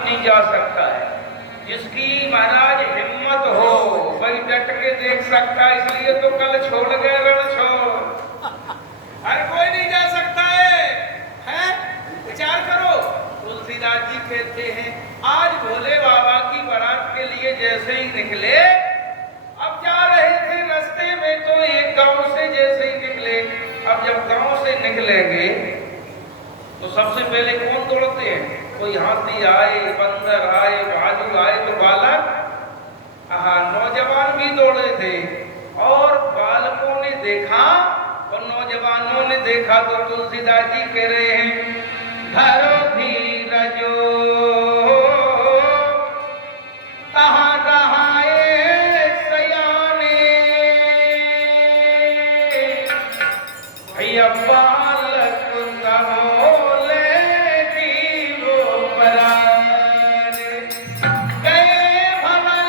नहीं जा सकता है। जिसकी महाराज हिम्मत हो वही डट के देख सकता है, इसलिए तो कल छोड़ गए रण छोड़। हर कोई नहीं जा सकता है? विचार करो। तुलसीदास जी कहते हैं आज भोले बाबा की बारात के लिए जैसे ही निकले, अब जा रहे थे रास्ते में तो एक गांव से जैसे ही निकले, अब जब गांव से निकलेंगे तो सबसे पहले कौन दौड़ते हैं? कोई हाथी आए, बंदर आए, भालू आए तो बालक, नौजवान भी दौड़े थे। और बालकों ने देखा और नौजवानों ने देखा तो तुलसीदास जी कह रहे हैं धरो धीरजो कहाँ रहाए सयाने भैया बालक कहोले जीवो पराने गए भवन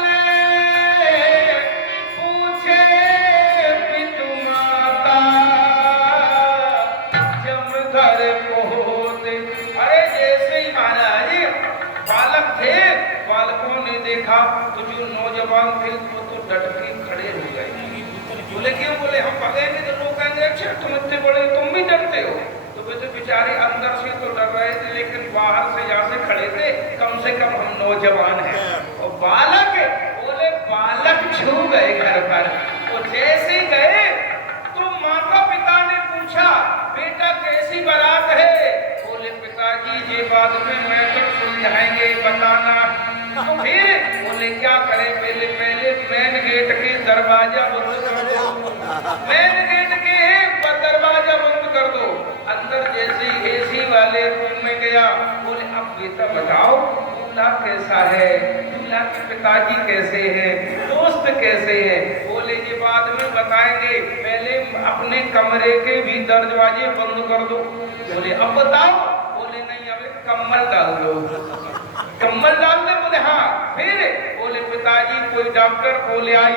पूछे पितु माता जम घर पहुँचे। अरे जैसे ही महाराज बालक थे, बालकों ने देखा तो जो नौजवान थे वो तो डट के खड़े हो गए। बोले क्यों? बोले हम भगेंगे तो लोग कहेंगे अच्छा तुम इतने बड़े तुम भी डरते हो। तो वे तो बेचारे अंदर से तो डर रहे थे लेकिन बाहर से यहाँ से खड़े थे, कम से कम हम नौजवान हैं। और बालक बोले बालक छू गए घर पर। तो जैसे गए तो माता पिता ने पूछा बेटा कैसी बारात है? बोले पिताजी ये बाद में मैं तो सुलझाएंगे बताना। तो फिर बोले क्या करें? पहले मेन गेट के दरवाजा बंद कर दो, मेन गेट के दरवाजा बंद कर दो। अंदर जैसे ही एसी वाले रूम में गया, बोले अब बेटा बताओ दूल्हा कैसा है, दूल्हा के पिताजी कैसे हैं, दोस्त कैसे हैं? बोले ये बाद में बताएंगे, पहले अपने कमरे के भी दरवाजे बंद कर दो। बोले अब बताओ? बोले नहीं अब कम्बल डाल दो। कम्बल डाल दे? बोले हाँ। फिर बोले पिताजी कोई डॉक्टर को ले आई।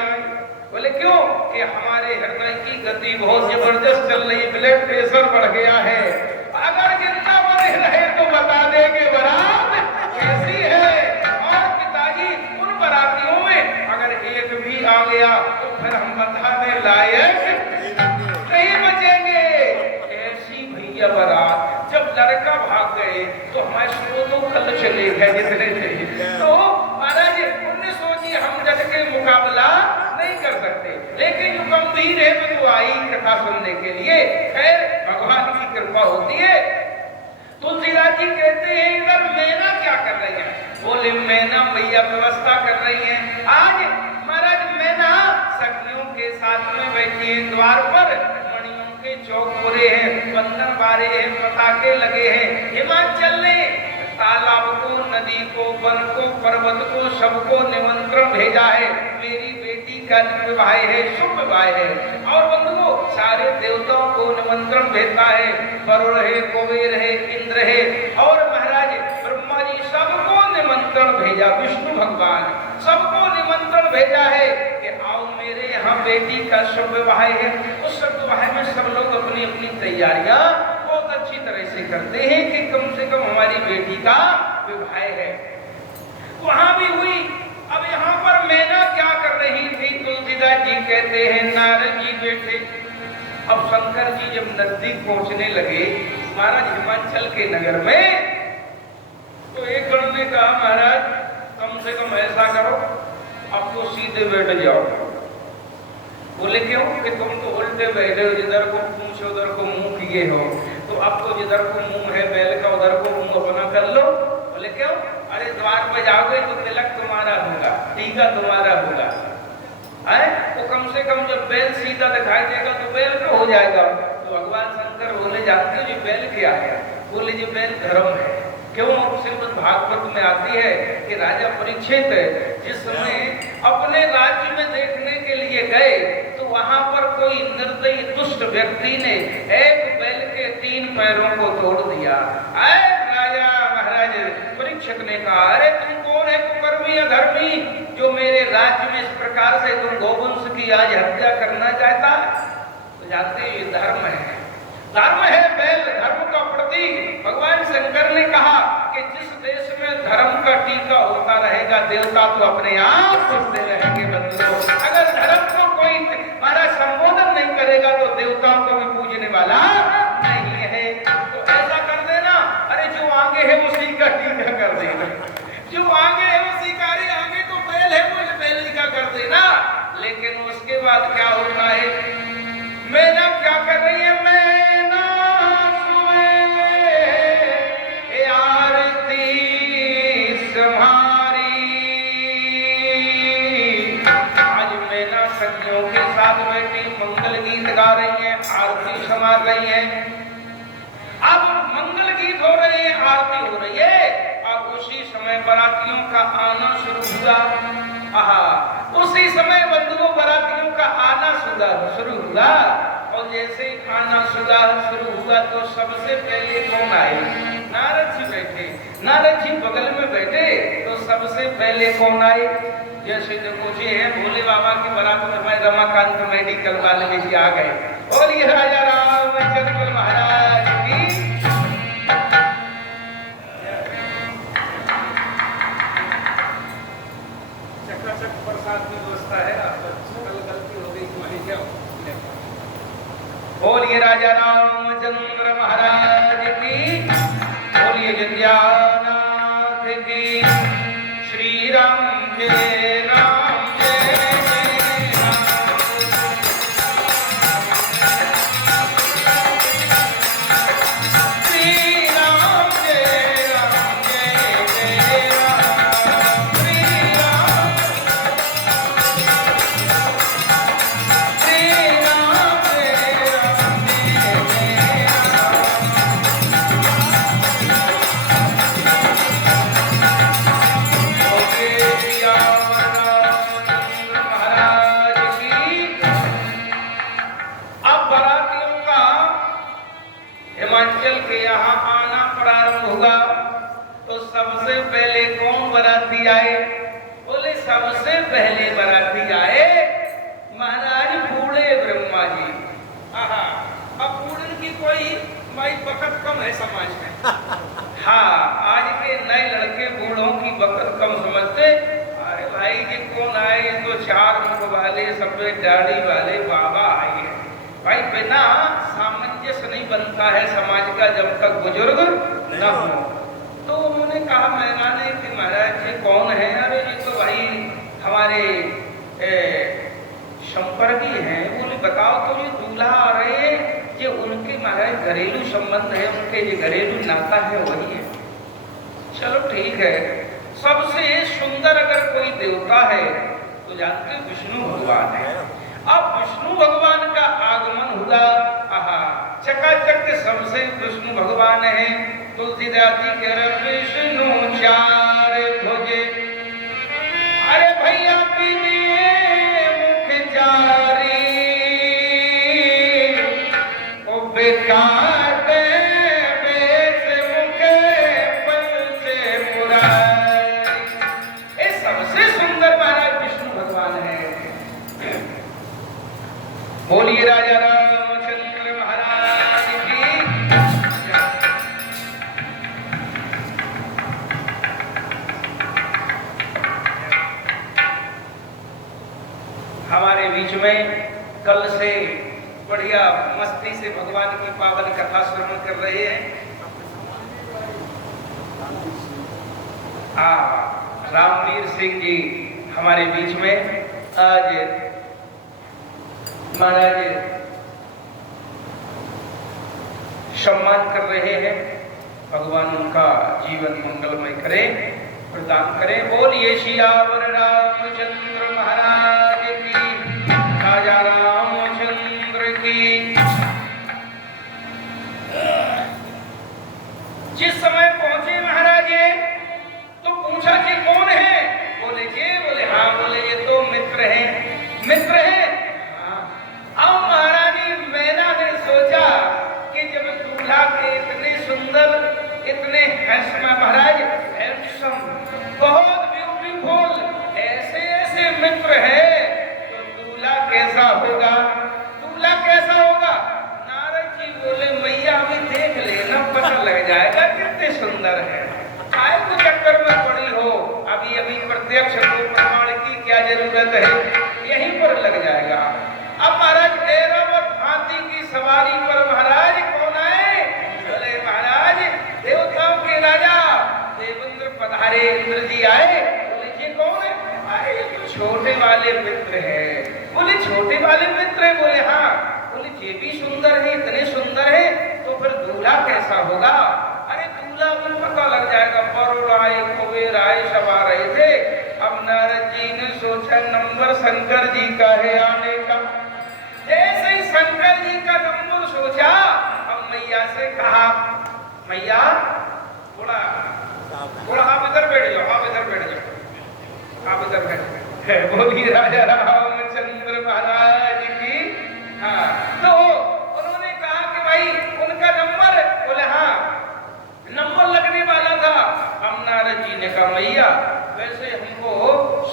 बोले क्यों? कि हमारे हृदय की गति बहुत जबरदस्त चल रही, ब्लड प्रेशर बढ़ गया है, अगर जिंदा बने रहे तो बता दे कि बारात कैसी है। और पिताजी उन बारातियों में अगर एक भी आ गया तो फिर हम बताने लायक नहीं बचेंगे। ऐसी भैया बारात जब लड़का भाग गए तो हमारे तो कल चले गए जितने थे। तो महाराज उन्होंने सोची हम डट के मुकाबला नहीं कर सकते, लेकिन जो गंभीर है वो तो आई कथा सुनने के लिए। खैर भगवान की कृपा होती है। तुलसीदास जी कहते हैं इधर मैना क्या कर रही है? बोले मैना भैया व्यवस्था कर रही है। आज महाराज मैना सखियों के साथ में बैठी है द्वार पर, मणियों के चौक पूरे हैं, बंधन बारे हैं, पताके लगे हैं, हिमाचल ने तालाब को, नदी को, वन को, पर्वत को, सबको निमंत्रण भेजा है। मेरी बेटी का विवाह है, शुभ विवाह है। और बंधुओं सारे देवताओं को निमंत्रण भेजता है, वरुण है, कुबेर है, इंद्र है और महाराज ब्रह्मा जी सबको निमंत्रण भेजा। विष्णु भगवान सबको निमंत्रण भेजा है कि आओ मेरे यहाँ बेटी का शुभ विवाह है। उस शुभ विवाह में सब लोग अपनी अपनी तैयारियां बहुत अच्छी तरह से करते हैं कि कम से कम हमारी बेटी का विवाह है। वहां भी हुई। अब यहाँ पर मैना क्या कर रही थी? तुलसीदास जी कहते हैं नारद जी बैठे। अब शंकर जी जब नजदीक पहुंचने लगे महाराज हिमाचल के नगर में, तो एक गण ने कहा महाराज कम से कम ऐसा करो अब तो सीधे बैठ जाओ। बोले क्यों? कि तुम तो उल्टे बैठे हो, जिधर को पूछ उधर को मुंह किए हो, तो अब तो जिधर को मुंह है बैल का उधर को मुंह अपना कर लो। बोले क्यों? अरे द्वार पर जाओगे तो तिलक तुम्हारा होगा, टीका तुम्हारा होगा, है तो कम से कम जब बैल सीधा दिखाई देगा तो बैल का हो जाएगा। तो भगवान शंकर बोले जानते हो ये बैल क्या है? बोले ये बैल धर्म है। क्यों? श्रीमद् भागवत में आती है कि राजा परीक्षित जिस समय अपने राज्य में देखने के लिए गए तो वहां पर कोई निर्दयी दुष्ट व्यक्ति ने एक बैल के 3 पैरों को तोड़ दिया। राजा महाराज परीक्षित ने कहा अरे तुम कौन है कुकर्मी अधर्मी जो मेरे राज्य में इस प्रकार से तुम गोवंश की आज हत्या करना चाहता? तो जानते हैं ये धर्म है, धर्म है बैल, धर्म का प्रतीक। भगवान शंकर ने कहा कि जिस देश में धर्म का जी का होता रहेगा, देवता तो अपने आप सुनते रहेंगे बंधुओं। अगर धर्म को कोई हमारा संबोधन नहीं करेगा तो देवताओं को भी पूजने वाला नहीं है। तो ऐसा कर देना, अरे जो आगे है उसी का टीका कर देना, जो आगे है उसी का, अरे आगे तो बैल है मुझे बैल का कर देना। लेकिन उसके बाद क्या होता है, मैना क्या कर रही है, मैना सुए आरती सम्हारी। आज मैना सखियों के साथ बैठी मंगल गीत गा रही है, आरती संभाल रही है। अब मंगल गीत हो रहे हैं, आरती हो रही है, अब उसी समय बारातियों का आना शुरू हुआ। आहा, उसी समय बंधुओं बारातियों का आना शुरू हुआ। और जैसे ही आना शुरू हुआ तो सबसे पहले कौन आए, नारद जी बैठे। नारद जी बगल में बैठे तो सबसे पहले कौन आए, जैसे जो पूछे हैं भोले बाबा की बारात में रमाकांत मेडिकल वाले में जी आ गए। बोलिए राजा रामचंद्र महाराज की। प्रसाद की व्यवस्था है, गलती हो गई तुम्हारी, क्या बोलिए राजा रामचंद्र महाराज की। बोलिए जगन्नाथ की। श्री राम जय राम जय जय राम। श्री राम जय राम जय जय राम। श्री राम हिमाचल के यहाँ आना प्रारंभ हुआ तो सबसे पहले कौन बाराती आए, बोले सबसे पहले बाराती आए महाराज बूढ़े ब्रह्मा जी। आहा, अब बूढ़े की कोई भाई बखत कम है समाज में। हाँ, आज के नए लड़के बूढ़ों की बखत कम समझते। अरे भाई ये कौन आए, ये तो चार मुख वाले सफेद दाढ़ी वाले बाबा आए हैं। भाई बिना सामंजस्य नहीं बनता है समाज का जब तक बुजुर्ग न हो। तो उन्होंने कहा मैंने कि महाराज जी कौन है, अरे ये तो भाई हमारे संपर्की हैं। बोले बताओ तो ये दूल्हा आ रहे हैं, ये उनके महाराज घरेलू संबंध है, उनके ये घरेलू नाता है वही है। चलो ठीक है। सबसे सुंदर अगर कोई देवता है तो जानते विष्णु भगवान है। अब विष्णु भगवान का आगमन हुआ। आहा, चकाचक सबसे विष्णु भगवान है। तुलसीदास जी कह रहे विष्णु चार भुजे, अरे भैया पीने मुख चारी, ओ बेकार बेस मुख पंचे मुरारी। ये सबसे सुंदर महाराज विष्णु भगवान है। बोलिए राजा रामचंद्र महाराज की। हमारे बीच में कल से बढ़िया मस्ती से भगवान की पावन कथा श्रवण कर रहे हैं। रामवीर सिंह जी हमारे बीच में आज महाराज सम्मान कर रहे हैं। भगवान उनका जीवन मंगलमय करे, प्रदान करे। बोलिए सियावर रामचंद्र महाराज की, राजा रामचंद्र की। जिस समय पहुंचे महाराज तो पूछा कि कौन है, बोले जी, बोले हाँ, बोले ये तो मित्र हैं। मित्र हैं। अब महारानी मैना ने सोचा कि जब दूल्हा के इतने सुंदर, इतने महाराज हैंडसम, बहुत ब्यूटीफुल, ऐसे ऐसे मित्र हैं अरे इंद्र जी आए। बोले ये कौन है? अरे तो छोटे वाले मित्र है। बोले छोटे वाले मित्र है? बोले हाँ। बोले ये भी सुंदर है, इतने सुंदर है, तो फिर दूल्हा कैसा होगा? अरे दूल्हा भी पता लग जाएगा। परोराए कुबेर आए सब आ रहे थे। अब नारद जी ने सोचा नंबर शंकर जी का है आने का। जैसे ही शंकर जी का नंबर सोचा, अब मैया से कहा, मैया थोड़ा आप इधर बैठ जाओ, आप इधर बैठ जाओ, आप इधर बैठ जाओ। बोलिए राजा रामचंद्र महाराज की। हाँ, तो उन्होंने कहा कि भाई उनका नंबर, बोले हाँ नंबर लगने वाला था। हम नारद जी ने कहा मैया वैसे हमको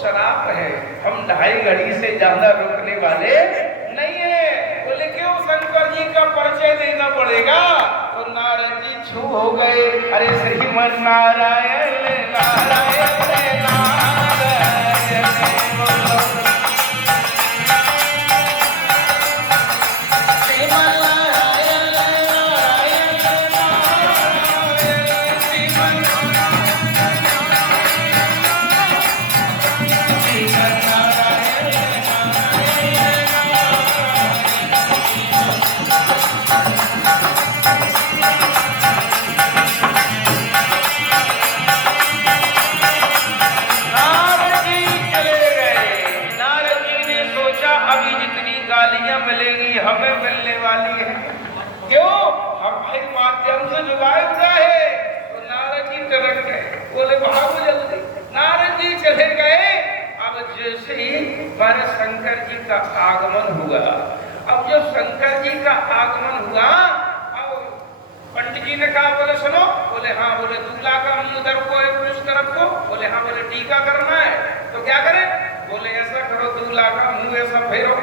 शराप है, हम 2.5 घड़ी से ज्यादा रुकने वाले नहीं है। बोले क्यों? शंकर जी का परिचय देना पड़ेगा। तो नारद जी छू हो गए। अरे श्रीमन नारायण नारायण नारायण बोलो। मिलेगी हमें मिलने वाली है। क्यों? हमारे माध्यम से विवाह हुआ है। तो नारद जी टरक गए। बोले भागो जल्दी। नारद जी चले गए। अब जैसे ही हमारे शंकर जी का आगमन हुआ, अब जब शंकर जी का आगमन हुआ, अब पंडित जी ने कहा, बोले सुनो। बोले हाँ। बोले दूल्हा का मुंह उधर को है, उस तरफ को। बोले हाँ। बोले टीका करना है तो क्या करें? बोले ऐसा करो, दूल्हा का मुंह ऐसा फेरो।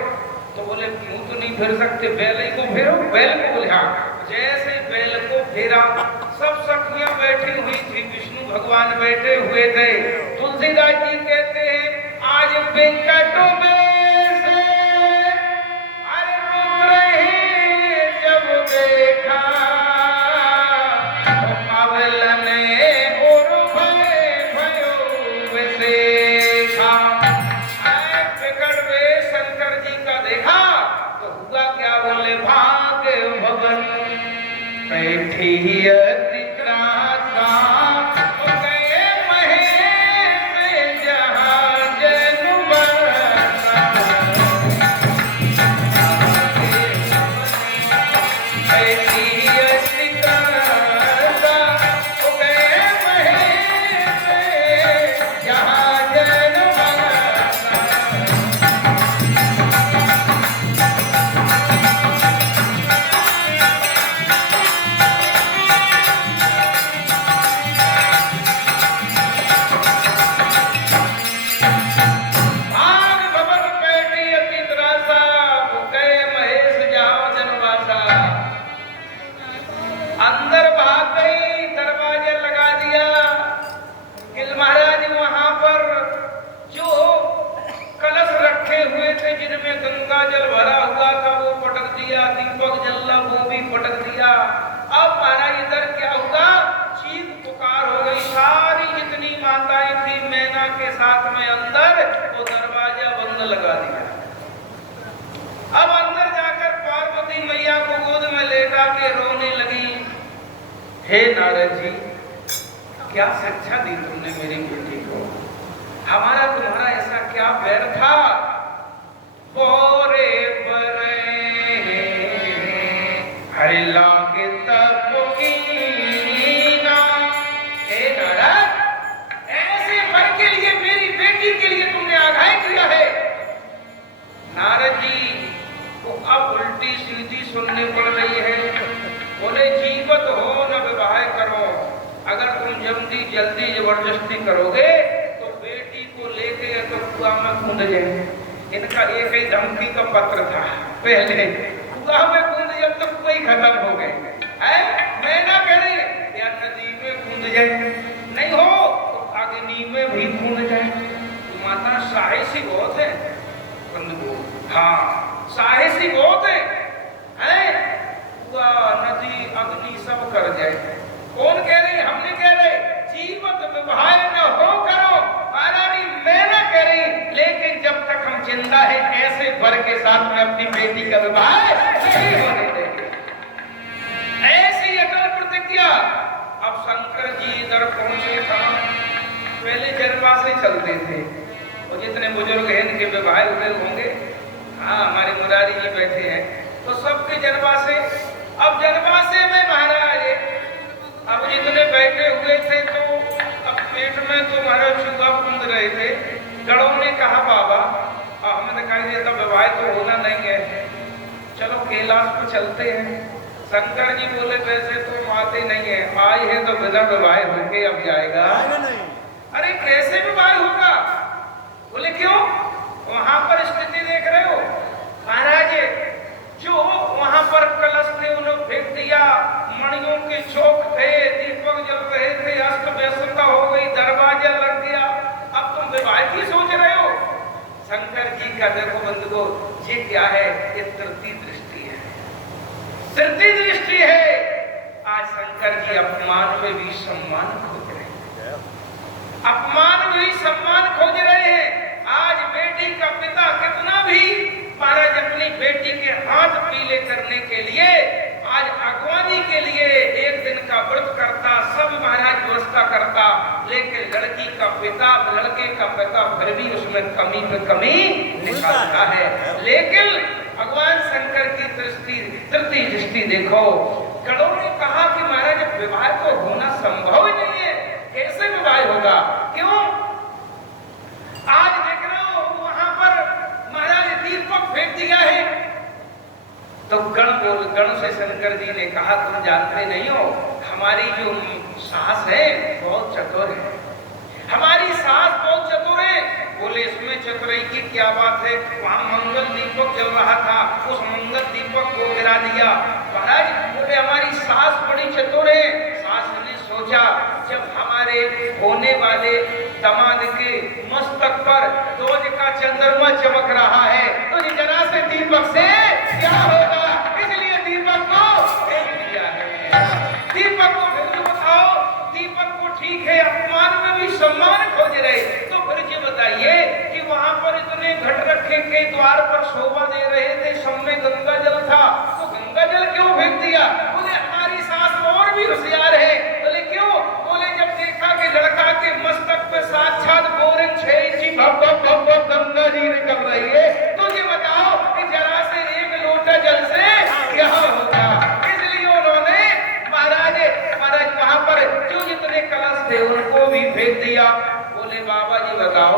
तो बोले क्यों तो नहीं फेर सकते, बैल ही को फेरो। बैल को। बोले हाँ। जैसे बैल को फेरा, सब सखियां बैठी हुई थी, विष्णु भगवान बैठे हुए थे। तुलसीदास जी कहते हैं आज वेंकटों में से अरे रुक रहे जब देखा, तो पावल ने और भय भयो वैसे खा। शंकर जी का देखा तो हुआ क्या? बोले भाग्य भवन बैठी अति त्रासा, हो गए महेश जहाँ जन्म बसा। बैठी अति त्रासा, हो गए महेश जहाँ जन्म बसा। अंदर भाग गई, दरवाजा लगा दिया। किल महाराज वहां पर जो कलश रखे हुए थे जिनमें गंगा जल भरा हुआ था वो पटक दिया, दीपक जल्ला वो भी पटक दिया। अब महाराज इधर क्या हुआ? चीख पुकार हो गई। सारी जितनी माताएं थी मैना के साथ में अंदर, वो दरवाजा बंद लगा दिया। अब अंदर जाकर पार्वती मैया को गोद में लेटा के रोने लगी। हे नारद जी, क्या शिक्षा दी तुमने मेरी बेटी को? हमारा तुम्हारा ऐसा क्या बैर था? बोरे बरे हरि लागे तब कीना। हे नारद, ऐसे वर के लिए मेरी बेटी के लिए तुमने आगाह किया है। नारद जी को अब उल्टी सीधी सुननी पड़ रही है। बोले जीवत हो न विवाह करो, अगर तुम जल्दी जबरदस्ती करोगे तो बेटी को लेके तो कुआं में कूद जाएंगे। इनका एक ही धमकी का पत्र था पहले, कुआं में कूद जब तक कोई खत्म हो गए। मैं ना कह रही या नदी में कूद जाए, नहीं हो तो अग्नि में भी कूद जाए। माता साहसी बहुत है बंधु। हाँ, साहसी बहुत है। नदी अग्नि सब कर जाए। कौन कह रहे? हमने कह रहे जीवत विवाह न के साथ में अपनी बेटी का विवाह नहीं होने देंगे। ऐसी अटल प्रतिज्ञा। अब शंकर जी इधर पहुंचे कहां? पहले जनवासे चलते थे और जितने बुजुर्ग हैं इनके विवाह हुए होंगे। हाँ, हमारे मुरारी जी बैठे हैं तो सबके जनवासे। अब जनवासे में महाराज अब जितने बैठे हुए थे तो अब पेट में तो महाराज चूहा कूद रहे थे। गणों ने कहा बाबा हमने दिखाई दिया था विवाह तो होना नहीं है, चलो कैलाश पे चलते हैं। शंकर जी बोले वैसे तो आते नहीं है, आए हैं तो बिना विवाह होके अब जाएगा नहीं। अरे कैसे विवाह होगा? बोले क्यों? वहां पर स्थिति देख रहे हो महाराज, जो वहां पर कलश थे उन्होंने फेंक दिया, मणियों के चौक थे, दीपक जल रहे थे, अस्त व्यस्तता हो गई, दरवाजा लग गया, अब तुम विवाह की सोच रहे हो? शंकर जी का देखो बंधुओं, ये क्या है? ये तृतीय दृष्टि है, तृतीय दृष्टि है। आज शंकर जी अपमान में भी सम्मान खोज रहे हैं, अपमान में भी सम्मान खोज रहे हैं। आज बेटी का पिता कितना भी महाराज अपनी बेटी के हाथ पीले करने के लिए, आज अगवानी के लिए एक दिन का व्रत करता, सब महाराज व्यवस्था करता, लेकिन लड़की का पिता, लड़के का पिता फिर भी उसमें कमी पे कमी निकालता है। लेकिन भगवान शंकर की दृष्टि, तृतीय दृष्टि देखो। गणों ने कहा कि महाराज विवाह तो होना संभव ही नहीं है, कैसे विवाह होगा? क्यों? आज देख रहे हो वहां पर महाराज दीपक फेंक दिया है। तो गण से शंकर जी ने कहा तुम जानते नहीं हो, हमारी जो सास है बहुत चतुर है, हमारी सास बहुत चतुर है। बोले इसमें चतुराई की क्या बात है? वहां मंगल दीपक जल रहा था, उस मंगल दीपक को गिरा दिया। महाराज बोले हमारी सास बड़ी चतुर है। सास ने सोचा जब हमारे होने वाले दामाद के मस्तक पर रोज का चंद्रमा चमक रहा है तो जरा से दीपक से क्या होगा, इसलिए दीपक को फेंक दिया है। दीपक को फिर बताओ, दीपक को ठीक है अपमान में भी सम्मान खोज रहे, तो फिर ये बताइए कि वहां पर इतने घट रखे के द्वार पर शोभा दे रहे थे, सब में गंगा जल था, तो गंगा जल क्यों फेंक दिया? बोले हमारी सास और भी होशियार है। बोले क्यों? बोले जब देखा कि लड़का के मस्तक पे साक्षात बोरिंग 6 इंची गंगा जी निकल रही है, तो ये बताओ कि जरा से एक लोटा जल से क्या होगा? इसलिए उन्होंने महाराज वहां पर जो जितने कलश थे उनको भी फेंक दिया। बोले बाबा जी बताओ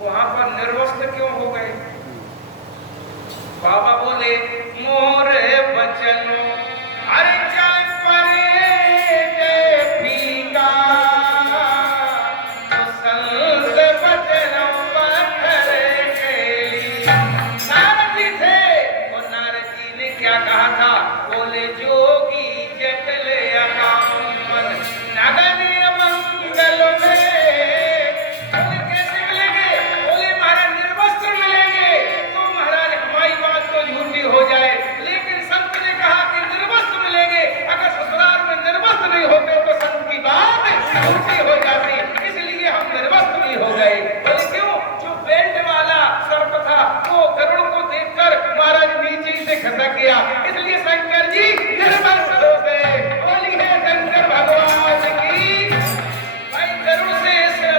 वहां पर निर्वस्त्र क्यों हो गए? बाबा बोले मोरे बचनो अरे चल परे फीका तो संत बचनो पत्थर खेली। नारद जी थे और नारद जी ने क्या कहा था? बोले जोगी जटल अकामन नगरी मंगल में। बोले कैसे मिलेंगे? बोले महाराज निर्वस्त्र मिलेंगे तो महाराज हमारी बात तो झूठी हो जाए, लेकिन संत ने कहा कि निर्वस्त्र मिलेंगे। अगर ससुराल में निर्वस्त्र नहीं होते तो संत की बात झूठी हो जाती, इसलिए हम निर्वस्त्र नहीं हो गए। बोले क्यों? जो बेल्ट वाला सर्प था वो गरुड़ को देखकर महाराज नीचे से खसक गया, इसलिए शंकर जी निर्वस्त्र हो गए। बोली है शंकर भगवान की। भाई गरुड़ से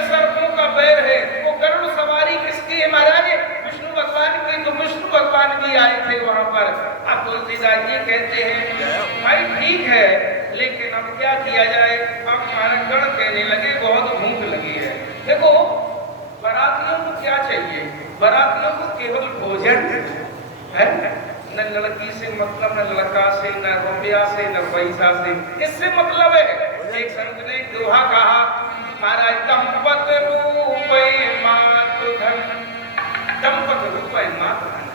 सर्पों का बैर है, वो गरुड़ सवारी किसकी है महाराज? विष्णु भगवान की। तो विष्णु भगवान भी आए थे वहां पर। अब तुलसीदास जी कहते हैं भाई ठीक है, लेकिन अब क्या किया जाए? अब महाराज गण कहने लगे बहुत भूख लगी है। देखो बारातियों को क्या चाहिए? बारातियों को केवल भोजन है, न लड़की से मतलब, न लड़का से, न रुपया से, न पैसा से, इससे मतलब है। एक संत ने दोहा कहा महाराज दंपत रूपे मातु धन, दंपत रूपे मातु धन।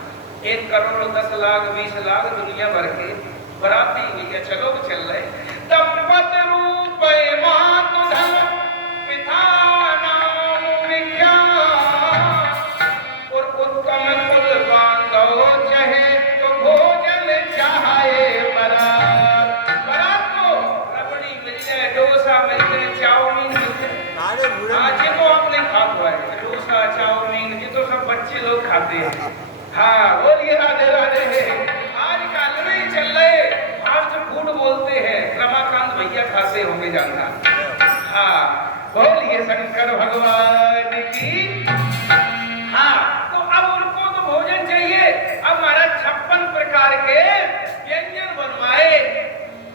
1 करोड़ 10 लाख 20 लाख दुनिया भर के बराती भी चलो चल रहे। दंपत रूपे मातु धन पिता नाम विज्ञान और उत्तम कुल बांधो चहे तो भोजन चाहे बरात। बरात को रबड़ी मिल जाए, डोसा मिल जाए, चाउमीन मिल जाए, आज तो आपने खा हुआ है डोसा चाउमीन, ये तो सब बच्चे लोग खाते हैं। हाँ बोलिए राधे राधे। आजकल नहीं चल रहे फास्ट फूड बोलते हैं, रमाकांत भैया खाते होंगे जानना। हाँ बोलिए शंकर भगवान की। हाँ तो अब उनको तो भोजन चाहिए। अब महाराज 56 प्रकार के व्यंजन बनवाए।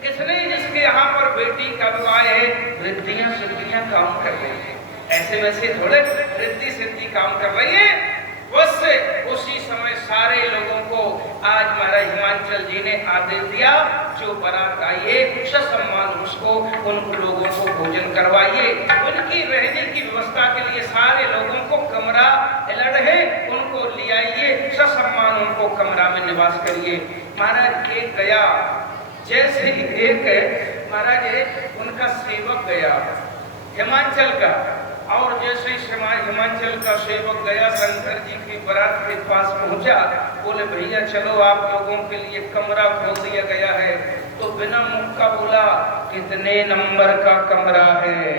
इसने जिसके यहाँ पर बेटी का विवाह है, रिद्धियां सिद्धियां काम कर रही है, ऐसे वैसे थोड़े रिद्धि सिद्धि काम कर रही है। उससे उसी समय सारे लोगों को आज महाराज हिमांचल जी ने आदेश दिया, जो बारात आई है ससम्मान उसको उन लोगों को भोजन करवाइए, उनकी रहने की व्यवस्था के लिए सारे लोगों को कमरा अलग है उनको ले आइए, ससम्मान उनको कमरा में निवास करिए। महाराज एक गया, जैसे ही एक महाराज उनका सेवक गया हिमांचल का, और जैसे हिमांचल का सेवक गया शंकर जी की बारात के पास पहुंचा, बोले भैया चलो आप लोगों के लिए कमरा खोल दिया गया है। तो बिना मुख का बोला कितने नंबर का कमरा है।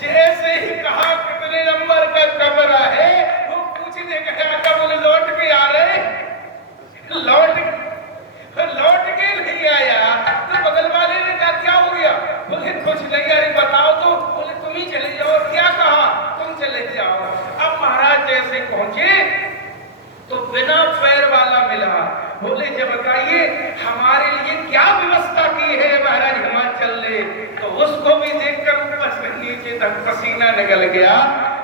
जैसे ही कहा कितने नंबर का कमरा है, वो पूछने गया, बोले लौट के आ रहे, लौट के नहीं आया। तो बगल वाले ने कहा क्या हो गया? बोले कुछ नहीं, अरे बताओ तो। बोले तुम ही चले जाओ। क्या कहा? तुम चले जाओ। अब महाराज जैसे पहुंचे तो बिना पैर वाला मिला। बोले जब बताइए हमारे लिए क्या व्यवस्था की है महाराज हिमाचल ने। तो उसको भी देखकर ऊपर से नीचे तक पसीना निकल गया।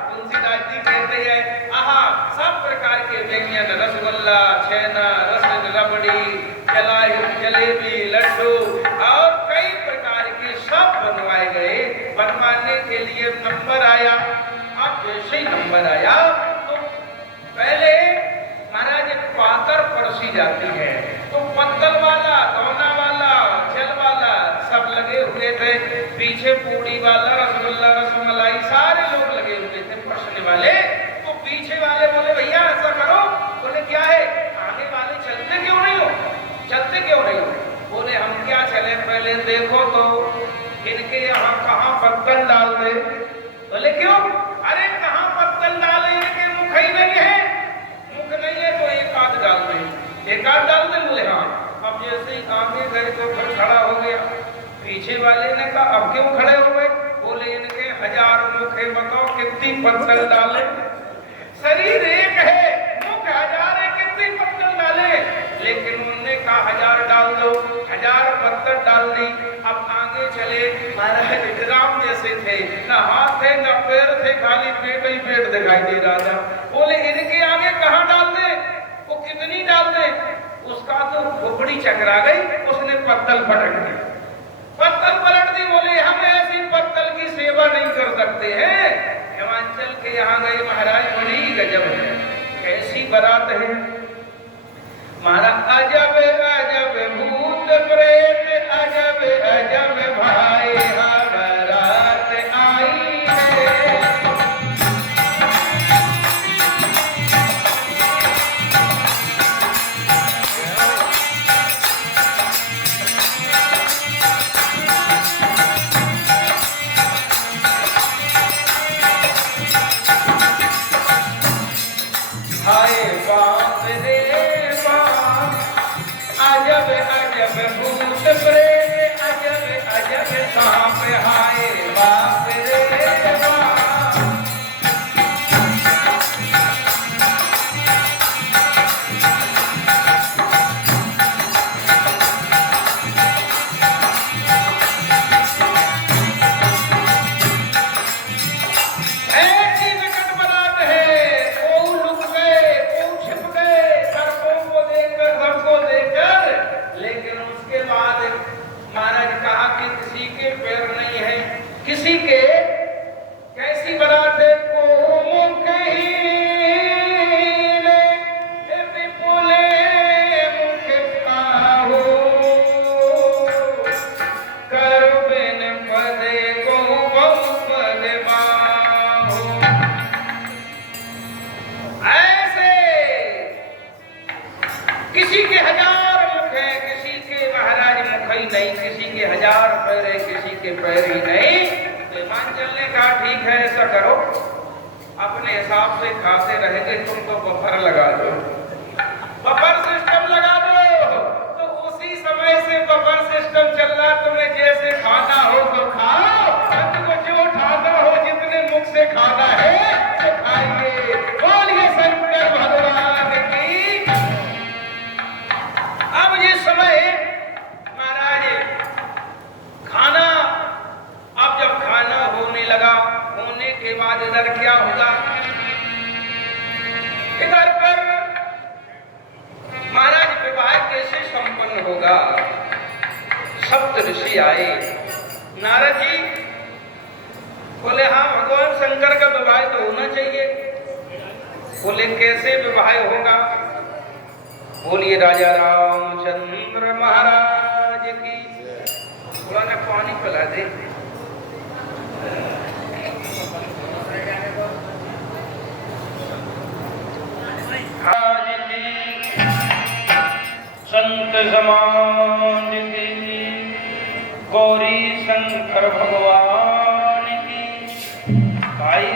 तुलसीदास जी कहते हैं आहा सब प्रकार के व्यंजन, रसगुल्ला, छेना, रबड़ी, जलेबी, लड्डू और कई प्रकार के सब बनवाए गए। बनवाने के लिए नंबर आया। अब जैसे ही नंबर आया तो पहले महाराज पातर परसी जाती है, तो पत्तल वाला, दोना वाला, जल वाला सब लगे हुए थे। पीछे पूड़ी वाला, रसगुल्ला, रसमलाई सारे लोग लगे हुए थे परसने वाले। तो पीछे वाले बोले भैया ऐसा करो। बोले क्या है? आगे वाले चलते क्यों नहीं हो? चलते क्यों नहीं हो? बोले हम क्या चले, पहले देखो तो इनके यहाँ कहाँ पत्तल डाल दे। बोले क्यों? अरे कहाँ पत्तल डाले, इनके मुख ही नहीं है। मुख नहीं है तो एक आध डाल दे, एक आध डाल दे। बोले हाँ। अब जैसे ही आगे गए तो फिर खड़ा हो गया। पीछे वाले ने कहा अब क्यों खड़े हो गए? बोले इनके 1000 मुख है, बताओ कितनी पत्तल डाले। शरीर एक है, मुख 1000 है, कितनी पत्तल डाले। लेकिन उन्होंने कहा 1000 डाल दो, 1000 पत्तल डाल दी। अब आगे चले। महाराज राम जैसे थे, ना हाथ थे ना पैर थे, खाली पेट ही पेट दिखाई दे रहा था। बोले इनके आगे कहाँ डाल दे, वो कितनी डाल दे। उसका तो खोपड़ी चकरा गई, उसने पत्तल पलट दी, पत्तल पलट दी। बोले हम ऐसी पत्तल की सेवा नहीं कर सकते हैं। हिमांचल के यहाँ गए महाराज, बड़ी गजब है, कैसी बारात है महाराज। अजब अजब भूत प्रेत, अजब अजब भाई बारात आई है। हाय बाप रे बाप, अजब अजब भूत प्रेत, अजब अजब सांप, हाय बाप रे बाप। ऐसी विकट बारात है, वो लुक गए, वो छिप गए सर्पों को देखकर। लेकिन उसके बाद महाराज कहा कि किसी के पैर नहीं है, किसी के। कैसी बारात है? किसी के 1000 मुख है, किसी के महाराज मुख ही नहीं, किसी के 1000 पैर है, किसी के पैर ही नहीं। तो हिमांचल ने कहा ठीक है ऐसा करो, अपने हिसाब से खाते रहेंगे, तुमको बफर लगा दो। बफर सिस्टम लगा दो। तो उसी समय से बफर सिस्टम चल रहा, तुम्हें जैसे खाना हो तो खाओ, तुमको जो खाना हो, जितने मुख से खाना है तो खाइए। बोलिए शंकर भगवान की। अब ये समय महाराज खाना, अब जब खाना होने लगा, होने के बाद इधर क्या होगा, इधर पर महाराज विवाह कैसे संपन्न होगा। सप्त ऋषि आए, नारद जी बोले हाँ भगवान शंकर का विवाह तो होना चाहिए। बोले कैसे विवाह होगा। बोलिए राजा रामचंद्र महाराज की। थोड़ा ना पानी पिला दे। संत समाज की, गौरी शंकर भगवान की। भाई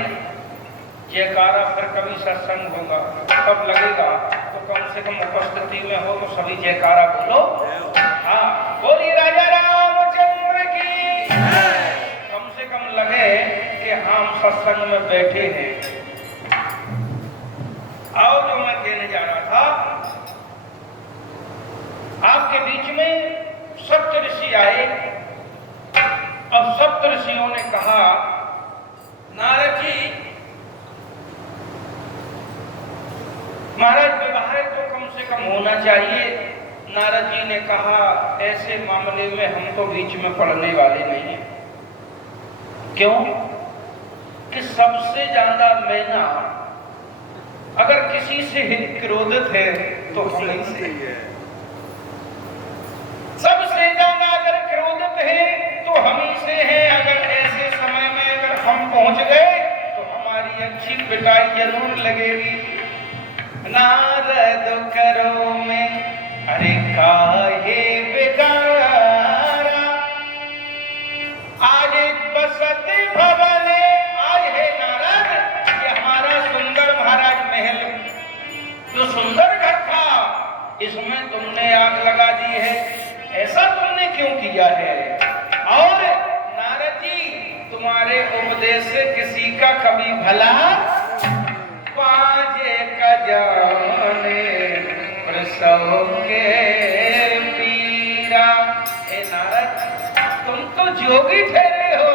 जयकारा फिर कभी सत्संग होगा कब लगेगा, तो कम से कम उपस्थिति में हो तो सभी जयकारा बोलो। हाँ बोलिए राजा रामचंद्र की। कम से कम लगे कि हम सत्संग में बैठे हैं। आओ जो मैं कहने जा रहा था, आपके बीच में सप्त ऋषि आए। अब सप्त ऋषियों ने कहा नारद जी महाराज विवाह तो कम से कम होना चाहिए। नारद जी ने कहा ऐसे मामले में हम तो बीच में पड़ने वाले नहीं हैं। क्यों कि सबसे ज्यादा मैना अगर किसी से हित क्रोधित है तो हम ही से है। सबसे ज्यादा अगर क्रोधित है तो हम ही से है। अगर ऐसे समय में अगर हम पहुंच गए तो हमारी अच्छी पिटाई जरूर लगेगी। नारद करो में अरे काहे बिगारा, आज बसत भवन आए है नारद। ये हमारा सुंदर महाराज महल, जो सुंदर घर था, इसमें तुमने आग लगा दी है। ऐसा तुमने क्यों किया है। और नारद जी तुम्हारे उपदेश से किसी का कभी भला पाजे का जाने प्रसव के पीरा। हे नारद तुम तो जोगी ठहरे हो,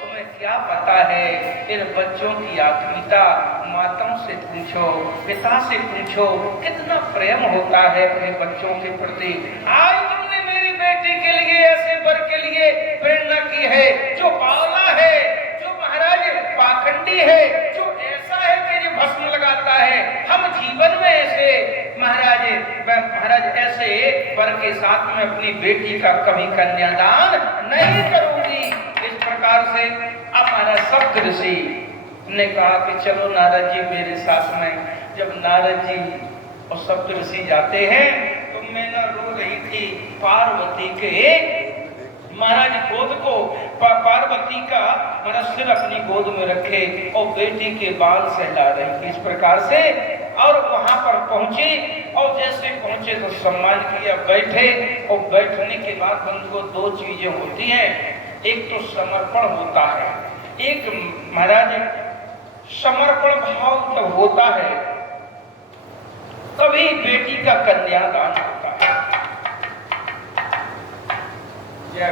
तुम्हें क्या पता है इन बच्चों की आत्मीयता। माताओं से पूछो, पिता से पूछो, कितना प्रेम होता है अपने बच्चों के प्रति। आज तुमने मेरी बेटी के लिए ऐसे वर के लिए प्रेरणा की है जो बावला है, जो महाराज पाखंडी है, जो ऐसा है कि जो भस्म लगाता है। हम जीवन में ऐसे महाराज ऐसे वर के साथ में अपनी बेटी का कभी कन्यादान नहीं करूंगी। इस प्रकार से अब महाराज सप्त ऋषि ने कहा कि चलो नारद जी मेरे साथ में। जब नारद जी और सप्त ऋषि जाते हैं तो मैंने रो रही थी पार्वती के महाराज गोद को। पार्वती का महाराज सिर अपनी गोद में रखे और बेटी के बाल सहला रही थी इस प्रकार से। और वहां पर पहुंचे और जैसे पहुंचे तो सम्मान किया, बैठे। और बैठने के बाद बंधुओं दो चीजें होती हैं, एक तो समर्पण होता है, एक महाराज समर्पण भाव जब होता है तभी बेटी का कन्यादान होता है। जय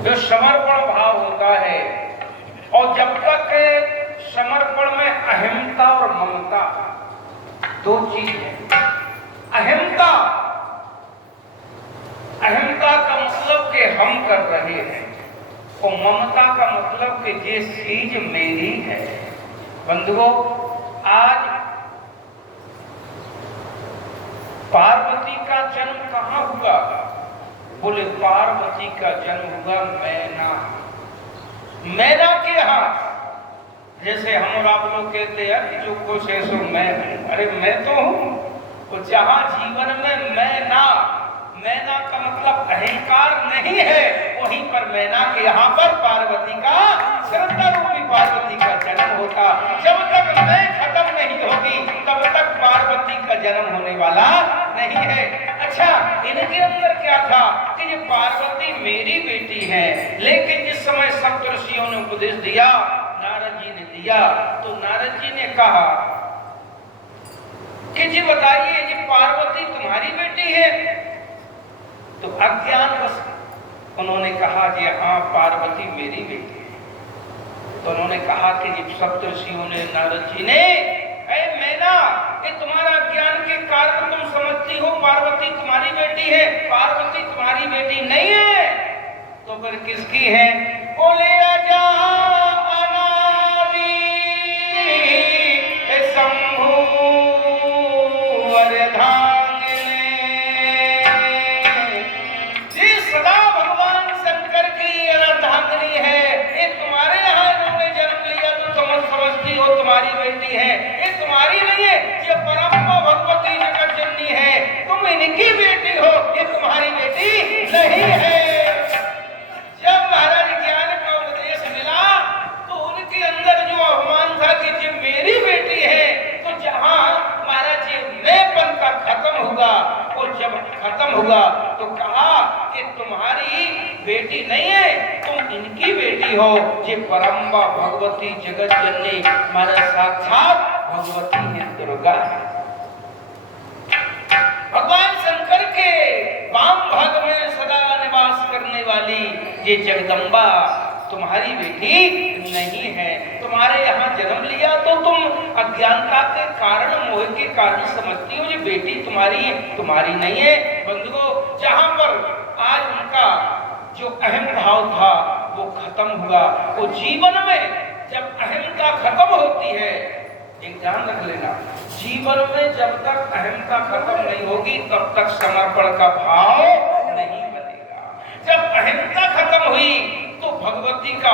जो समर्पण भाव होता है, और जब तक समर्पण में अहिंसा और ममता दो चीज है। अहिंसा का मतलब कि हम कर रहे हैं, और ममता का मतलब कि ये चीज मेरी है। बंधुओं आज पार्वती का जन्म कहाँ हुआ? बोले पार्वती का जन्म हुआ मैना के यहाँ। जैसे हम और आप लोग कहते हैं कि जो कुछ है सो मैं हूं, अरे मैं तो हूं। तो जहां जीवन में मैना का मतलब अहंकार नहीं है, वहीं पर मैना के यहाँ पर पार्वती का श्रद्धा रूपी पार्वती का जन्म होता। जब तक मैं खत्म नहीं होगी तब तक पार्वती का जन्म होने वाला नहीं है। अच्छा, इनके अंदर क्या था कि ये पार्वती मेरी बेटी है, लेकिन जिस समय सप्तऋषियों ने उपदेश दिया, नारद जी ने दिया, तो नारद जी ने कहा कि जी बताइए, ये पार्वती तुम्हारी बेटी है? तो अज्ञानवश उन्होंने कहा कि हाँ, पार्वती मेरी बेटी है। तो उन्होंने कहा कि जी सप्तऋषियों ने, नारद जी ने, ऐ मैना, ये तुम्हारा ज्ञान के कारण तुम समझती हो पार्वती तुम्हारी बेटी है, पार्वती तुम्हारी बेटी नहीं है। तो फिर किसकी है? बोले आजा अनादि शंभु वरदांगिने। जी सदा भगवान शंकर की अर्धांगिनी है। ये तुम्हारे यहाँ इन्होंने जन्म लिया तो तुम समझती हो तुम्हारी बेटी है, ये तुम्हारी नहीं है, ये परम भगवती जगत जननी है, तुम इनकी बेटी हो, ये तुम्हारी बेटी नहीं है। जब महाराज ज्ञान का उपदेश मिला तो उनके अंदर जो अभिमान था कि ये मेरी बेटी है, तो जहां महाराज ये मैंपन का खत्म हुआ, और जब खत्म हुआ तो कहा कि तुम्हारी बेटी नहीं है, तुम इनकी बेटी हो, ये परम्बा भगवती जगत जननी महाराज साक्षात भगवती है, दुर्गा है। भगवान शंकर के वाम भाग में सदा निवास करने वाली ये जगदम्बा तुम्हारी बेटी नहीं है। तुम्हारे यहाँ जन्म लिया तो तुम अज्ञानता के कारण, मोह के कारण समझती हो ये बेटी तुम्हारी है, तुम्हारी नहीं है। बंधुओं, जहाँ पर आज उनका जो अहम भाव था वो खत्म हुआ। वो जीवन में जब अहमता खत्म होती है, एक ध्यान रख लेना, जीवन में जब तक अहमता खत्म नहीं होगी तब तक समर्पण का भाव नहीं बनेगा। जब अहमता खत्म हुई तो भगवती का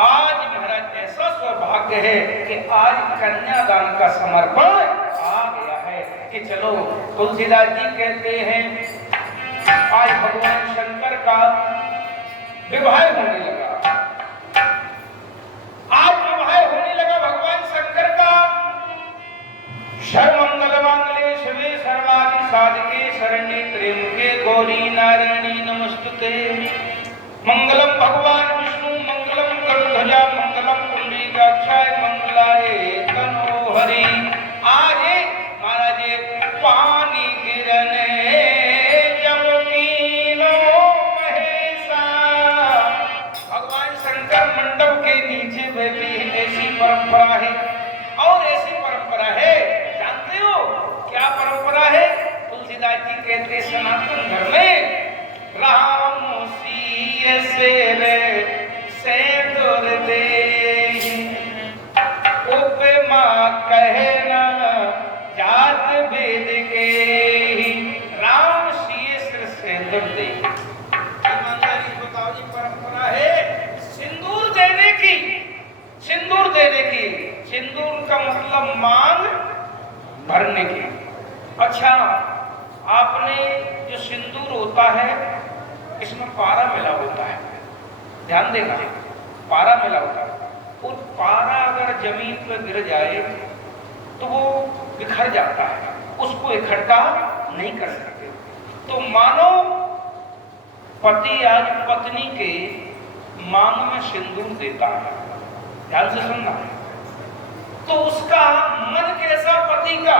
आज महाराज ऐसा सौभाग्य है कि आज कन्यादान का समर्पण आ गया है कि चलो, तुलसीदास जी कहते हैं आज भगवान शंकर का विवाह होने लगा। आज विवाह होने लगा भगवान शंकर का। सर्वमंगल मांगल्ये शिवे सर्वादि साधके शरण्ये त्र्यंबके गौरी नारायणी नमस्तुते। मंगलम भगवान विष्णु मंगलम गरुड़ध्वजा मंगलम पुंडरीकाक्षाय मंगलाय तनोहरि। आज महाराज पानी गिरने जब कीनो महेशा, भगवान शंकर मंडप के नीचे बैठे हैं, ऐसी परंपरा है। और ऐसी परंपरा है, जानते हो क्या परंपरा है? तुलसीदास जी कहते सनातन धर्म में राम सीय से दूर दे उपमा कहना जात वेद के, राम सीय से दूर दे। ईमानदारी बताओ, ये परंपरा है सिंदूर देने की। सिंदूर देने की, सिंदूर का मतलब मांग भरने की। अच्छा, आपने जो सिंदूर होता है इसमें पारा मिला होता है, ध्यान देना, पारा मिला होता है। वो पारा अगर जमीन पर गिर जाए तो वो बिखर जाता है, उसको इकट्ठा नहीं कर सकते। तो मानो पति आज पत्नी के मांग में सिंदूर देता है, ध्यान से सुनना, तो उसका मन कैसा पति का?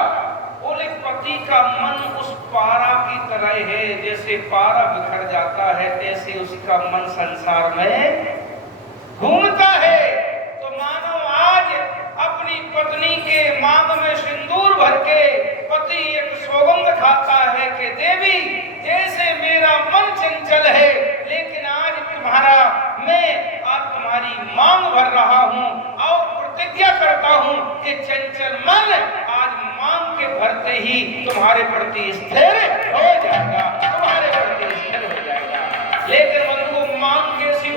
बोले पति का मन उस पारा की तरह है, जैसे पारा बिखर जाता है ऐसे उसका मन संसार में घूमता है। तो मानो आज अपनी पत्नी के मांग में सिंदूर भर के पति एक सौगंध खाता है कि देवी, जैसे मेरा मन चंचल है, लेकिन आज मैं आज तुम्हारी मांग भर रहा हूँ और प्रतिज्ञा करता हूँ कि चंचल मन आज मांग के भरते ही तुम्हारे प्रति स्थिर हो जाएगा, तुम्हारे प्रति स्थिर हो जाएगा।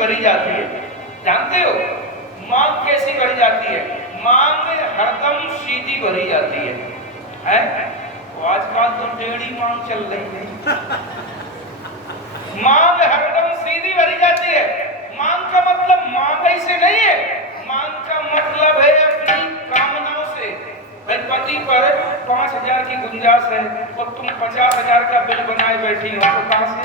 भरी जाती है। जानते हो मांग कैसी भरी जाती है? मांग हरदम सीधी भरी जाती है? तो आजकल तो टेढ़ी मांग चल रही है। मांग हरदम सीधी भरी जाती है। मांग का मतलब मांग से नहीं है, मांग का मतलब है अपनी कामनाओं से। भाई पति पर 5,000 की गुंजाइश है और तुम 50,000 का बिल बनाए बैठी हो, तो कहां से?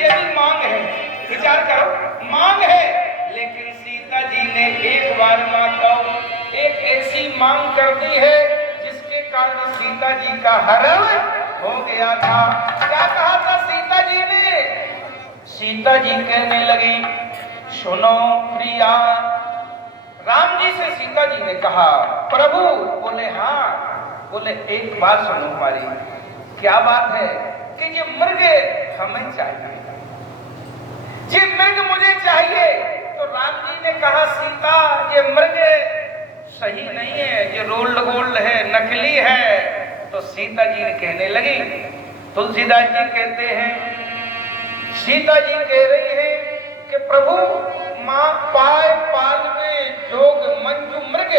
ये भी मांग है। विचार करो, मांग है। लेकिन सीता जी ने एक बार माताओं एक ऐसी मांग कर दी है जिसके कारण सीता जी का हरण हो गया था। क्या कहा था सीता जी ने? सीता जी कहने लगी, सुनो प्रिया। राम जी से सीता जी ने कहा, प्रभु। बोले हाँ। बोले एक बात सुनो हमारी। क्या बात है? कि ये मृग हमें चाहिए, ये मृग मुझे चाहिए। तो राम जी ने कहा, सीता ये मृग सही नहीं है, ये रोल्ड गोल्ड है, नकली है। तो सीता जी कहने लगी, तुलसीदास जी कहते हैं, सीता जी कह रही है कि प्रभु मां पाए पाल में जोग मंजू मृग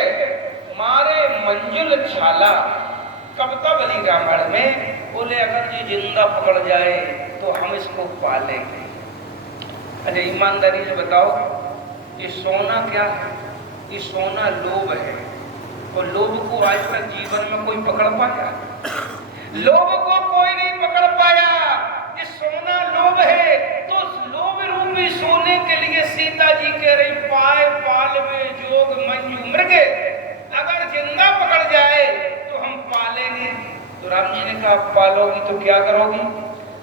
मारे मंजुल छाला। कविता बनी रामायण में। बोले अगर ये जिंदा पकड़ जाए तो हम इसको पालेंगे। अरे ईमानदारी से बताओ, ये सोना क्या है? ये सोना लोभ है। और लोभ को आज तक जीवन में कोई पकड़ पाया? लोभ को कोई नहीं पकड़ पाया। ये सोना लोभ है। तो उस लोभ रूपी सोने के लिए सीता जी कह रही, पाए पाल में जोग मंजू मृग, अगर जिंदा पकड़ जाए तो हम पालेंगे। तो राम जी ने कहा, पालोगी तो क्या करोगी?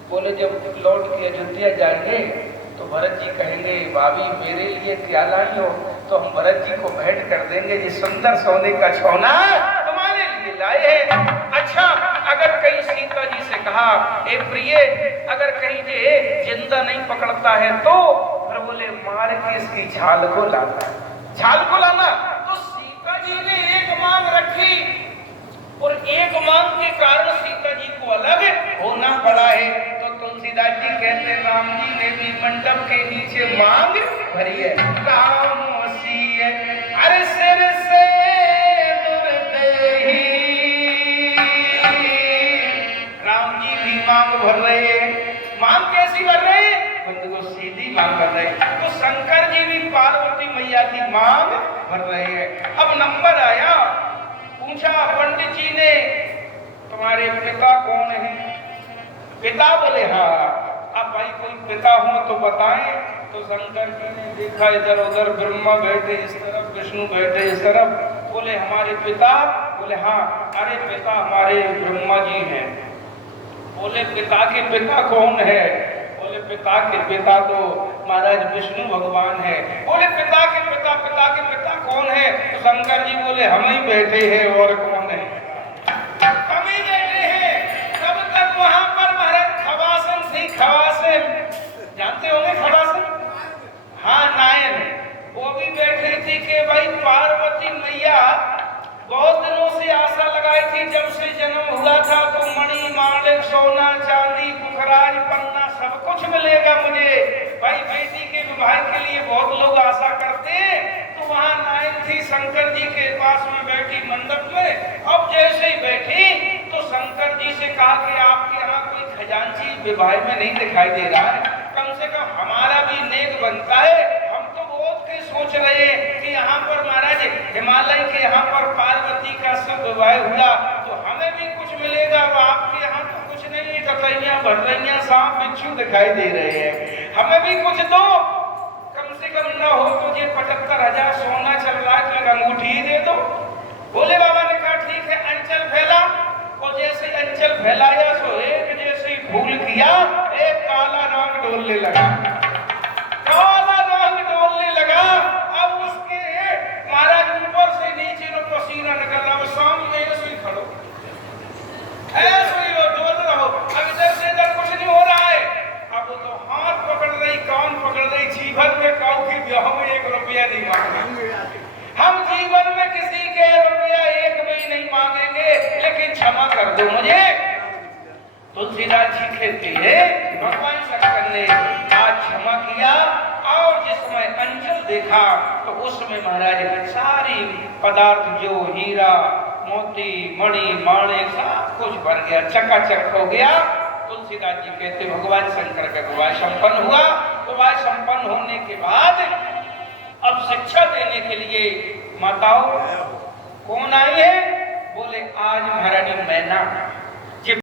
बोले जब लौट के अयोध्या जाएंगे तो भरत जी कहेंगे, भाभी मेरे लिए क्या लाई हो? तो हम भरत जी को भेंट कर देंगे, ये सुंदर सोने का छौना तुम्हारे लिए लाए हैं। अच्छा, अगर कहीं सीता जी से कहा, ए प्रिय, अगर कहीं ये जिंदा नहीं पकड़ता है तो फिर बोले मार के इसकी झाल को लाना, झाल को लाना। तो सीता जी ने एक मांग रखी और एक मांग के कारण सीता जी को अलग होना पड़ा है। तो तुलसीदास जी कहते, राम जी ने भी मंडप के नीचे मांग भरी है। राम सी अरे सिर से दुर्देही, राम जी भी मांग भर रहे हैं। मांग कैसी भर रहे हैं? तो सीधी मांग भर रहे हैं। तो शंकर जी भी पार्वती मैया की मांग भर रहे हैं। अब नंबर आया, पूछा पंडित जी ने, तुम्हारे पिता कौन है? पिता? बोले हाँ। अब भाई कोई पिता हो तो बताएं। तो शंकर जी ने देखा इधर उधर, ब्रह्मा बैठे इस तरफ, विष्णु बैठे इस तरफ। बोले हमारे पिता? बोले हाँ। अरे पिता हमारे ब्रह्मा जी हैं। बोले पिता के पिता कौन है? बोले पिता के पिता तो महाराज विष्णु भगवान है। बोले पिता के पिता, पिता के पिता कौन है? तो शंकर जी बोले हम ही बैठे हैं, और कौन है? हम ही बैठे हैं। तब तक वहां पर महाराज खवासन थी। खवासन जानते होंगे? खवासन, हाँ, नायन। वो भी बैठी थी कि भाई पार्वती मैया बहुत दिनों से आशा लगाई थी, जब से जन्म हुआ था तो मणि माणिक सोना चांदी पुखराज पन्ना सब कुछ मिलेगा मुझे। भाई बेटी के विवाह के लिए बहुत लोग आशा करते हैं। तो वहां नायन थी शंकर जी के पास में बैठी मंडप में। अब जैसे ही बैठी तो शंकर जी से कहा कि आपके यहाँ कोई खजांची विवाह में नहीं दिखाई दे रहा है, कम से कम हमारा भी नेक बनता है। हम तो बहुत के सोच रहे हैं कि यहाँ पर महाराज हिमालय के यहाँ पर पार्वती का सब विवाह हुआ तो हमें भी कुछ मिलेगा। अब आपके यहाँ तो कुछ नहीं, कतैया भर्रैया सांप बिच्छू दिखाई दे रहे हैं, हमें भी कुछ दो। कम से कम ना हो तो ये 75,000 सोना चल रहा है तो अंगूठी ही दे दो। भोले बाबा ने कहा ठीक है, अंचल फैला। और जैसे अंचल फैलाया सो एक जैसे फूल किया, एक काला रंग डोलने लगा, काला रंग डोलने लगा। अब उसके महाराज ऊपर से नीचे नो पसीना निकल रहा, सामने ऐसे ही खड़ो, ऐसे ही डोल रहा हो। अब इधर से इधर कुछ नहीं हो रहा है। अब तो हाथ पकड़ रही, कान पकड़ रही, जीवन में काऊ की ब्याह में 1 रुपया नहीं मांगेंगे हम, जीवन में किसी के रुपया 1 भी नहीं मांगेंगे, लेकिन क्षमा कर दो मुझे। तुलसीदास जी कहते हैं भगवान शंकर ने आज क्षमा किया और जिस समय अंचल देखा तो उस समय महाराज सारी पदार्थ जो हीरा मोती मणि माणिक सब कुछ भर गया, चकाचक हो गया। तुलसीदास जी कहते भगवान शंकर का विवाह संपन्न हुआ। विवाह संपन्न होने के बाद अब शिक्षा देने के लिए माताओं कौन आई है? बोले आज महारानी मैना